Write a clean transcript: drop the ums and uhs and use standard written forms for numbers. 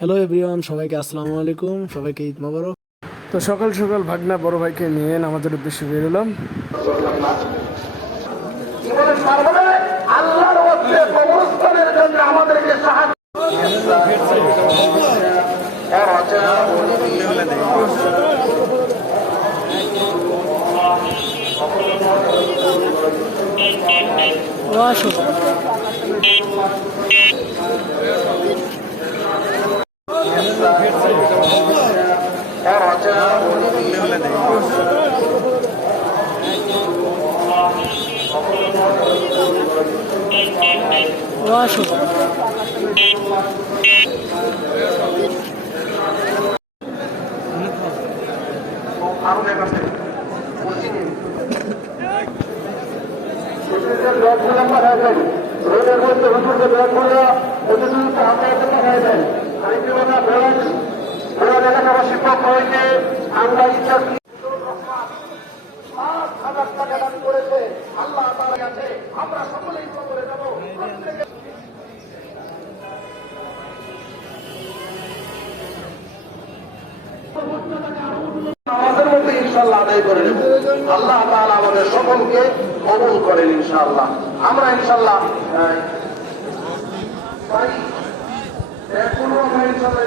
Hello everyone, সবাইকে আসসালামু আলাইকুম, সবাইকে ঈদ মোবারক। তো সকাল সকাল ভাগনা বড় ভাইকে নিয়ে নামাজের উদ্দেশ্যে বেরোলাম। আল্লাহর ওয়াস্তে কবরস্থানের জন্য আমাদেরকে সাহায্য আসো আসো রোডের মধ্যে হুজুরকে ব্যাগ করে প্রতিযোগিতা হাতে পাঠায় দেয়। ঘোড়া লেখাপড়া শিক্ষক হয়েছে আমরা ইচ্ছা 5,000 টাকা দান করেছে। আল্লাহ তাআলা আছে, আমরা সকলেই কবরে যাব। আমাদের মধ্যে ইনশাআল্লাহ আদায় করে নেব। আল্লাহ তাআলা আমাদের সকলকে কবুল করেন ইনশাআল্লাহ। আমরা ইনশাআল্লাহ ভাই এখনো আমরা ইনশাআল্লাহ